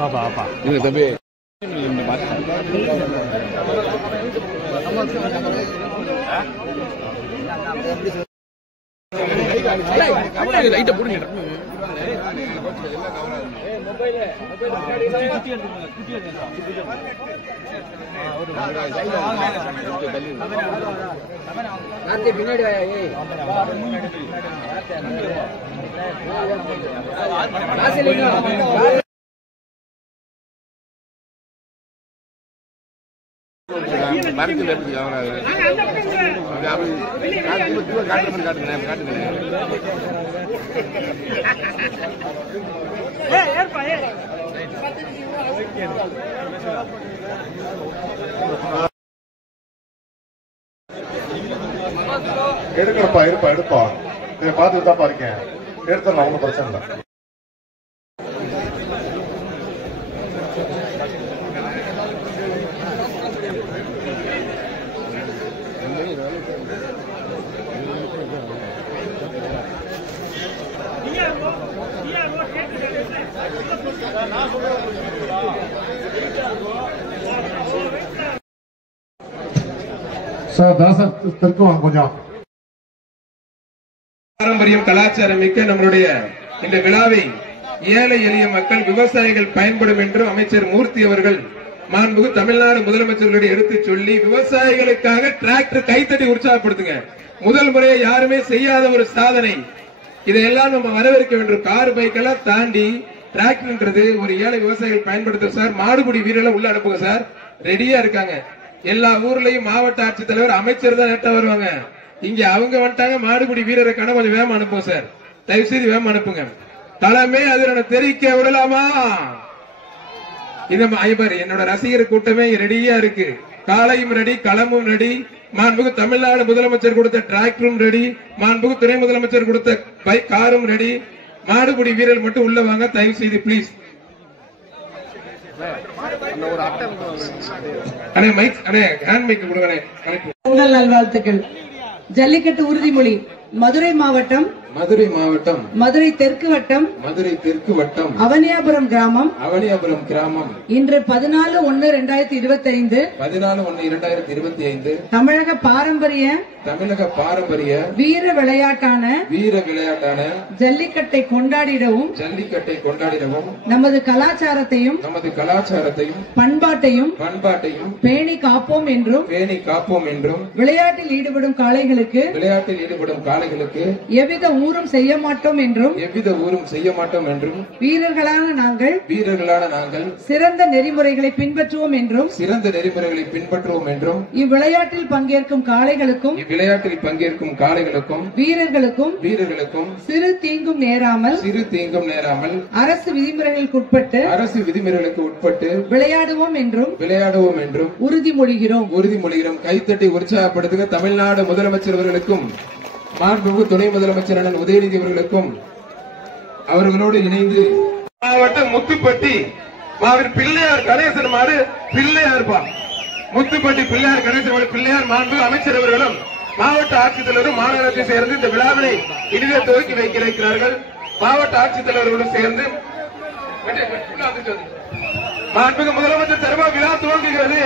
apa ini tapi எடுக்கிறப்பா இருப்பா எடுப்பா இதை பார்த்துட்டு தான் பாருங்க எடுத்துடலாம் ஒன்றும் பிரச்சனை இல்லை. சார் தாசர் திருக்குவாங்க கொஞ்சம். பாரம்பரியம் கலாச்சாரம் மிக்க நம்மளுடைய இந்த விழாவை ஏழை எளிய மக்கள் விவசாயிகள் பயன்படும் என்று அமைச்சர் மூர்த்தி அவர்கள் மாண்புமிகு தமிழ்நாடு முதலமைச்சர்களுடைய எடுத்து சொல்லி விவசாயிகளுக்காக டிராக்டர் கைத்தட்டி உற்சாகப்படுத்துங்க. முதல் முறையை யாருமே செய்யாத ஒரு சாதனை. இதையெல்லாம் நம்ம வரவேற்க வேண்டும். கார் பைக்கெல்லாம் தாண்டி டிராக்டர்ன்றது ஒரு ஏழை விவசாயிகள் பயன்படுத்தும் சார். மாடுபிடி வீரர்களை உள்ள அனுப்புங்க சார். ரெடியா இருக்காங்க. எல்லா ஊர்லயும் மாவட்ட ஆட்சித்தலைவர் அமைச்சர் தான் நேரா வருவாங்க. இங்க அவங்க வந்துட்டாங்க. மாடுபிடி வீரரை கண கொஞ்சம் வேகமா அனுப்புங்க சார். தயவு செய்து வேகமா அனுப்புங்க. தலைமை அதை தெரிவிக்க விடலாமா? இந்த என்னோட ரசிகர் கூட்டமே ரெடியா இருக்கு. காலையும் ரெடி, களமும் ரெடி. மாண்புமிகு தமிழ்நாடு முதலமைச்சர் கொடுத்த டிராக்டரும் ரெடி. மாண்புமிகு துணை முதலமைச்சர் கொடுத்த பைக் காரும் ரெடி. மாடுபிடி வீரர் மட்டும் உள்ள வாங்க தயவு செய்து பிளீஸ். பொங்கல் நல்வாழ்த்துக்கள். ஜல்லிக்கட்டு உறுதிமொழி. மதுரை மாவட்டம் மதுரை தெற்கு வட்டம் அவனியாபுரம் கிராமம் இன்று 14/1/2025 தமிழக பாரம்பரிய வீர விளையாட்டான ஜல்லிக்கட்டை கொண்டாடிடவும் நமது கலாச்சாரத்தையும் பண்பாட்டையும் பேணி காப்போம் என்றும் விளையாட்டில் ஈடுபடும் காளைகளுக்கு எவ்வித ஊரும் செய்ய மாட்டோம் என்றும் வீரர்களான நாங்கள் சிறந்த நெறிமுறைகளை பின்பற்றுவோம் என்றும் இவ்விளையாட்டில் பங்கேற்கும் காளைகளுக்கும் வீரர்களுக்கும் சிறு தீங்கும் நேராமல் அரசு விதிமுறைகளுக்கு உட்பட்டு விளையாடுவோம் என்றும் உறுதிமொழிகிறோம். கைத்தட்டி உற்சாகப்படுத்துங்க. தமிழ்நாடு முதலமைச்சர் அவர்களுக்கும் மாண்புமிகு துணை முதலமைச்சர் அண்ணன் உதயநிதி அவர்களுக்கும் அவர்களோடு இணைந்து மாவட்டம் முத்துப்பட்டி பிள்ளையார் கணேசன் மாடு பிள்ளையார்பா முத்துப்பட்டி பிள்ளையார் கணேசன் மாடு பிள்ளையார் மாண்புமிகு அமைச்சர் அவர்களும் மாவட்ட ஆட்சித்தலைவரும் மாநகராட்சி சேர்ந்து இந்த விழாவினை இனிதே துவக்கி வைக்க இருக்கிறார்கள். மாவட்ட ஆட்சித்தலைவர்களுடன் சேர்ந்து மாண்புமிகு முதலமைச்சர் தருமா விழா துவங்குகிறது.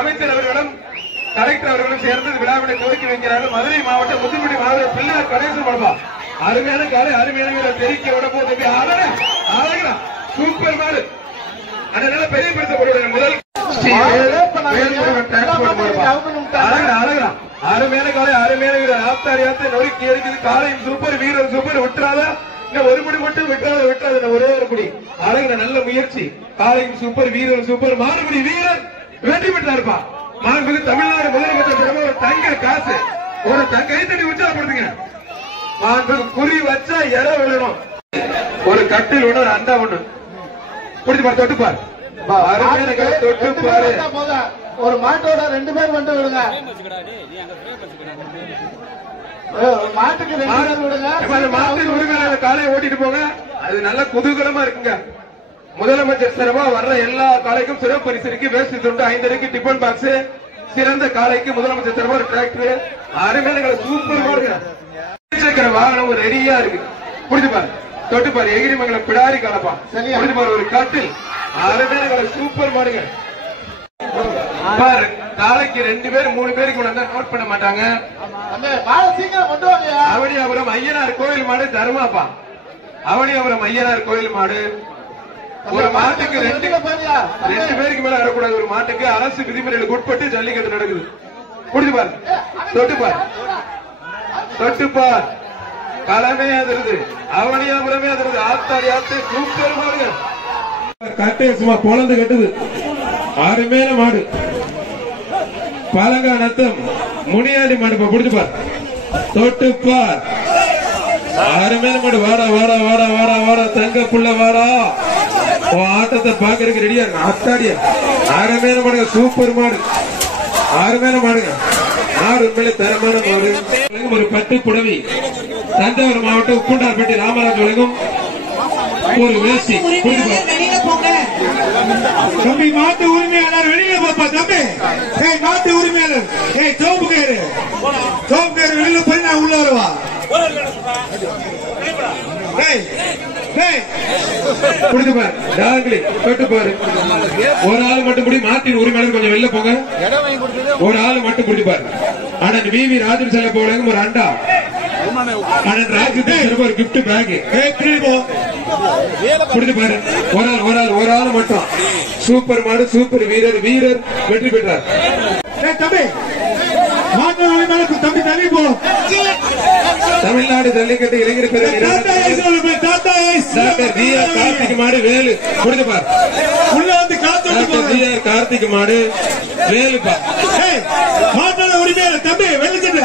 அமைச்சர் அவர்களும் கலெக்டர் அவர்களும் சேர்ந்து விழாவினை துவக்கி வைக்கிறார்கள். மதுரை மாவட்டம் முத்துப்பட்டி மாவட்டம் பிள்ளையார் கணேசன் மாடுபா அருமையான காலை அருமையான தெரிவிக்க விட போது சூப்பர் மாடு. அதனால பெரிய பெருச முதல் அருமையான காலை அருமையான வீரர் ஆப்தாரி நொறுக்கி எடுக்குது காலையும் சூப்பர் வீரர் சூப்பர் விட்டுறாத ஒரு முடி மட்டும் விட்டுறாத ஒரே ஒரு முடி அழகுன நல்ல முயற்சி காலையும் சூப்பர் வீரர் சூப்பர் மாறுபடி வீரர் வெற்றி பெற்றாருப்பா மாண்புமிகு தமிழ்நாடு முதலமைச்சர் ஒரு தங்க காசு ஒரு கைத்தடி உற்சாகப்படுத்துங்க மாண்புமிகு குறி வச்சா இடம் விழணும் ஒரு கட்டில் ஒண்ணு ஒரு அண்டா ஒண்ணு பிடிச்சு பாரு தொட்டுப்பார் தொட்டு பாரு ஒரு மாட்டோட 2 பேர் வந்து விடுங்க மாட்டுக்கு மாட்டின் உரிமையாளர் காலையை ஓட்டிட்டு போங்க அது நல்ல குதூகலமா இருக்குங்க முதலமைச்சர் சிறப்பா வர்ற எல்லா காலைக்கும் சிறப்பு பரிசு இருக்கு வேஷ்டி துண்டு 5 இருக்கு டிபன் பாக்ஸ் சிறந்த காலைக்கு முதலமைச்சர் சிறப்பா ஒரு டிராக்டர் அருமையான சூப்பர் மாடுங்க வாகனம் ரெடியா இருக்கு புரிஞ்சு பாரு தொட்டு பாரு எகிரிமங்கலம் பிடாரி கலப்பா புரிஞ்சு பாரு ஒரு கட்டில் அருமையான சூப்பர் மாடுங்க பாரு காலைக்கு 2 பேர் 3 பேருக்கு நோட் பண்ண மாட்டாங்க அவனியாபுரம் ஐயனார் கோயில் மாடு தருமாப்பா அவனியாபுரம் ஐயனார் கோயில் மாடு ஒரு மாட்டுக்கு 2 பேருக்கு மேல வரக்கூடாது ஒரு மாட்டுக்கு அரசு விதிமுறைகளுக்கு உட்பட்டு ஜல்லிக்கட்டு நடக்குது புரிஞ்சு பாரு தொட்டுப்பார் களமே அதிருது அவனியாபுரமே அதிருது ஆத்தாடி ஆத்து சூப்பர் மாடுங்க கட்டை சும்மா குழந்தை கட்டுது அருமையான மாடு பாலங்கா நத்தம் முனியாடி மாடு புடிச்சு பார் தொட்டுப்பார் அருமையான மாடு வாடா வாடா வாடா வாடா வாடா தங்க புள்ள வாடா ஆட்டத்தை பாக்குறதுக்கு ரெடியா இருக்கு அத்தாடியா அருமையான மாடுங்க சூப்பர் மாடு அருமையான மாடுங்க மாடு உண்மையிலே தரமான மாடு ஒரு பட்டு புடவை தஞ்சாவூர் மாவட்டம் உப்புண்டார்பட்டி ராமராஜ் வழங்கும் ஒரு வேஷ்டி தம்பி மாட்டு உரிமையாளர் வெளியில பாப்பா தம்பி மாட்டு உரிமையாளர் சோப்பு கயிறு வெளியில போய் நான் உள்ள வருவா பாரு ஒரு ஆள் மட்டும் முடி மாட்டின் உரிமையாளர் கொஞ்சம் வெளில போங்க ஒரு ஆள் மட்டும் பிடிப்பாரு அண்ணன் வி ராஜன் செல்ல போல ஒரு அண்டா அண்ணன் ராஜ்யத்துக்கு ஒரு கிஃப்ட் பேக் புடிச்சு பாரு ஒரு ஆள் மட்டும் சூப்பர் மாடு சூப்பர் வீரர் வெற்றி பெற்றார் தம்பி மாட்டு உரிமையாளருக்கு தம்பி தள்ளி போ தமிழ்நாடு ஜல்லிக்கட்டு இளைஞர் கார்த்திக் மாடு வேலு புடிச்சு பாரு உள்ள வந்து கார்த்திக் மாடு வேலுப்பா மாட்டோட உரிமையாளர் தம்பி வெளிச்சல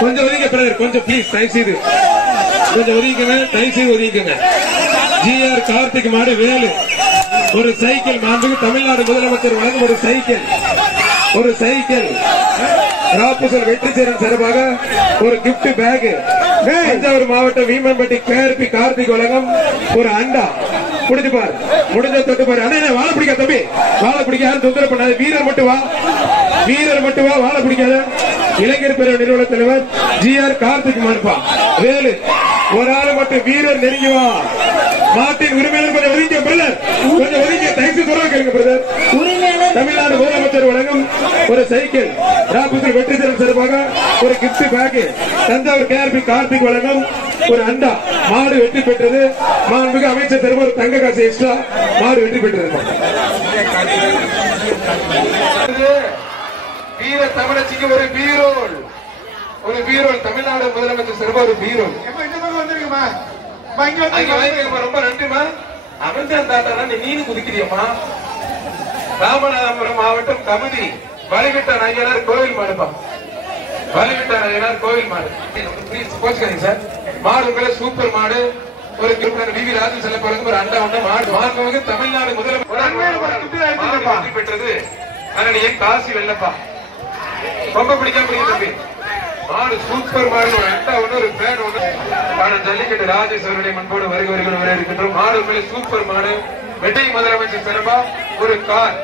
கொஞ்சம் ஒதுங்க பிரதர் கொஞ்சம் பிளீஸ் தயவு செய்து கொஞ்சம் ஒதுங்கிக்கங்க ஜிஆர் கார்த்திக் மாடு வேலு ஒரு சைக்கிள் மாண்புக்கு தமிழ்நாடு முதலமைச்சர் வழங்கும் ஒரு சைக்கிள் ராப்புசல் வெற்றிச்சேரன் சார்பாக ஒரு கிஃப்ட் பேக் தஞ்சாவூர் மாவட்டம் வீமன்பட்டி கேஆர்பி கார்த்திக் வழங்கும் ஒரு அண்டா புடிச்சு பாரு முடிஞ்ச தொட்டு பாரு அண்ணா வாழை பிடிக்க தம்பி வாழை பிடிக்க யாரும் தொந்தரவு பண்ணாது வீரர் மட்டும் வா வாழை பிடிக்காத இளைஞர் பேரவை நிறுவன தலைவர் ஜிஆர் கார்த்திக் மாடுப்பா வேலு ஒரு ஆள் மட்டும் வீரர் நெருங்கி வா மாட்டின் உரிமையாளர் கொஞ்சம் ஒதுங்க பிரதர் கொஞ்சம் ஒதுங்க தயவு சொல்ல கேளுங்க பிரதர் தமிழ்நாடு முதலமைச்சர் வழங்கும் ஒரு சைக்கிள் ராப்புசல் வெற்றிச்சேரன் சார்பாக ஒரு gift pack Thanjavur KRP Karthik வழங்கும் ஒரு அண்டா மாடு வெற்றி பெற்றது மாண்புமிகு அமைச்சர் தருவ ஒரு தங்க காசு எக்ஸ்ட்ரா மாடு வெற்றி பெற்றது வீர தமிழச்சிக்கு ஒரு பீரோல் தமிழ்நாடு முதலமைச்சர் சிறப்பா ஒரு பீரோல் ரொம்ப நன்றிமா அமைச்சர் தாத்தா நீனு குதிக்கிறியம்மா ராமநாதபுரம் மாவட்டம் கமுதி வலிவிட்டார் ஐயனார் கோவில் மாடுப்பா வலிவிட்டார் ஐயனார் கோவில் மாடு கோச்சுக்காதீங்க சார் மாடு சூப்பர் மாடு ஒரு வி ராஜன் செல்ல போறது ஒரு அண்டா மாடு தமிழ்நாடு முதலமைச்சர் பெற்றது ஏன் காசி வெள்ளப்பா ரொம்ப பிடிக்காம தம்பி மாடு சூப்பர் மாடு ஒரு அண்டா ஒரு பேன் ஜல்லிக்கட்டு ராஜேஷ் அவருடைய மண்போடு வருகை இருக்கின்றோம் மாடு சூப்பர் மாடு வெற்றி முதலமைச்சர் சிறப்பா ஒரு கார்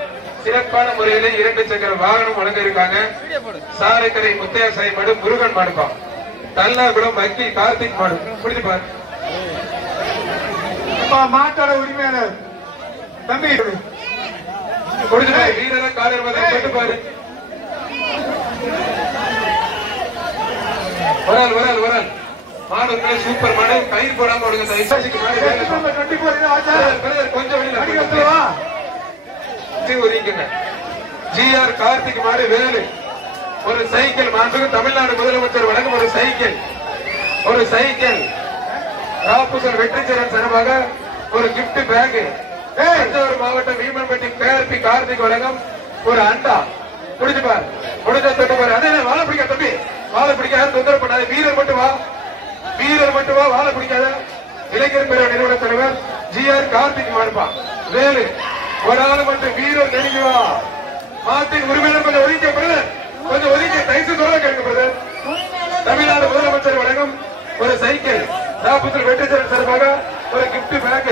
சிறப்பான முறையில 2 சக்கர வாகனம் வழங்க இருக்காங்க சாரைக்கரை முத்தையாசாய் மாடு முருகன் மாடுப்பா தல்லாகுளம் மக்கி கார்த்திக் மாடு புரிஞ்சு பாரு மாட்டோட உரிமையாளர் தம்பி புரிஞ்சு வீரர காலையில் போட்டு பாரு வரால் மாடு சூப்பர் மாடு கயிறு போடாம விடுங்க கொஞ்சம் ஒதுங்கிக்கங்க GR கார்த்திக் மாடு வேலு ஒரு சைக்கிள் மாண்புக்கு தமிழ்நாடு முதலமைச்சர் வழங்கும் ஒரு சைக்கிள் ராபுசல் வெற்றிச்சரன் சார்பாக ஒரு கிஃப்ட் பேக் தஞ்சாவூர் மாவட்டம் வீமன்பட்டி KRP கார்த்திக் வழங்கும் ஒரு அண்டா முடிச்சுப்பார் முடிஞ்ச தொட்டுப்பாரு அதே வாழை பிடிக்காத தம்பி வாழை பிடிக்காத தொந்தரவு பண்ணாது வீரர் மட்டும் வா வாழை பிடிக்காத இளைஞர் பேரவை நிறுவன தலைவர் GR கார்த்திக் மாடுப்பா வேலு ஒரு ஆள் மட்டும் வீரர் நெருங்குவா மாட்டின் உரிமையாளர் கொஞ்சம் ஒதுக்கி தைசு சொல்ல கேட்கப்படுது தமிழ்நாடு முதலமைச்சர் வழங்கும் ஒரு சைக்கிள் ராபுசல் வெற்றிச்சரன் சார்பாக ஒரு gift pack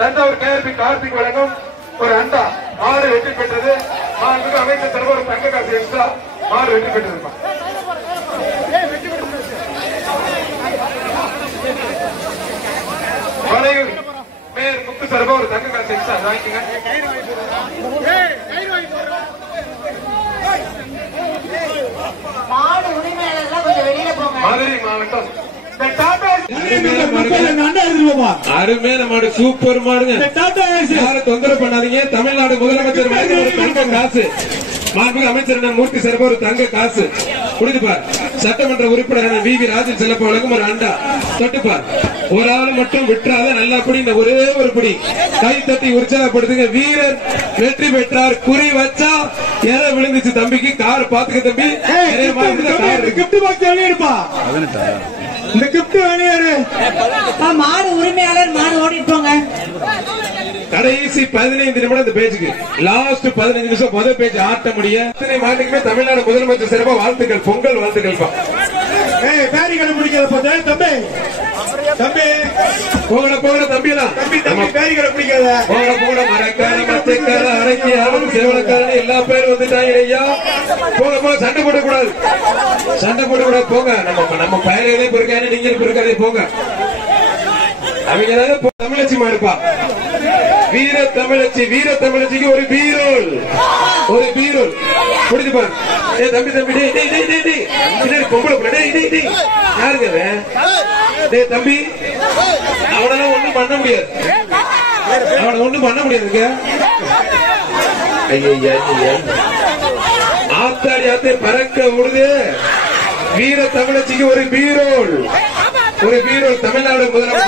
Thanjavur KRP Karthik வழங்கும் ஒரு அண்டா மாடு வெற்றி பெற்றது மாண்புக்கு அமைச்சர் சார்பாக ஒரு தங்க காசு எக்ஸ்ட்ரா மாடு வெற்றி பெற்றிருப்பான் மேயர் முத்து சார்பாக ஒரு தங்க காசு எக்ஸ்ட்ரா வாங்கிக்கங்க மாடு உரிமையாளர்கள் கொஞ்சம் வெளியில போங்க. மதுரை மாவட்டம் அருமையான மாடு சூப்பர் மாடுங்க. யாரும் தொந்தரவு பண்ணாதீங்க. தமிழ்நாடு முதலமைச்சர் ஒரு தங்க காசு மாண்புமிகு அமைச்சர் மூர்த்தி சார்பாக ஒரு தங்க காசு குடித்துப்பார். சட்டமன்ற உறுப்பினர் VV ராஜன் செல்லப்ப வழங்கும் ஒரு அண்டா தொட்டுப்பார். ஒரு ஆள் மட்டும் விட்டுறாத நல்லா பிடி ஒரே ஒரு பிடி கை தட்டி உற்சாகப்படுத்துங்க. வீரர் வெற்றி பெற்றார். குறி வச்சா எதை விழுந்துச்சு தம்பிக்கு கார் பாத்துக்க தம்பி. இந்த கிப்ட் வெளியேறு. மாடு உரிமையாளர் மாடு ஓடிட்டு போங்க. கடைசி 15 நிமிடம் இந்த பேஜுக்கு லாஸ்ட் 15 நிமிஷம் முதல் பேஜ் ஆட்ட முடிய மாட்டுக்குமே தமிழ்நாடு முதலமைச்சர் சிறப்பாக வாழ்த்துக்கள். பொங்கல் வாழ்த்துக்கள். பேரிகளை பிடிக்காத தம்பி போகல தம்பிலாம் பேரிகளை பிடிக்காத போகல மரக்கார மத்தைக்கார அரைக்கி ஆளும் சேவலக்காரன் எல்லா பேரும் வந்துட்டாங்க ஐயா. போக சண்டை போடக்கூடாது போங்க. நம்ம பயர்களே பொறுக்கானே நீங்களும் பொறுக்காதே போங்க. அவங்க தமிழச்சி மாடுப்பா வீர தமிழச்சிக்கு ஒரு பீரோல் முடிச்சுப்பாரு. தம்பி பொம்பளை யாருங்க தம்பி அவனெல்லாம் ஒண்ணும் பண்ண முடியாது. ஆத்தாடி பறக்க விடுது. வீர தமிழச்சிக்கு ஒரு பீரோல் தமிழ்நாடு முதலமைச்சர்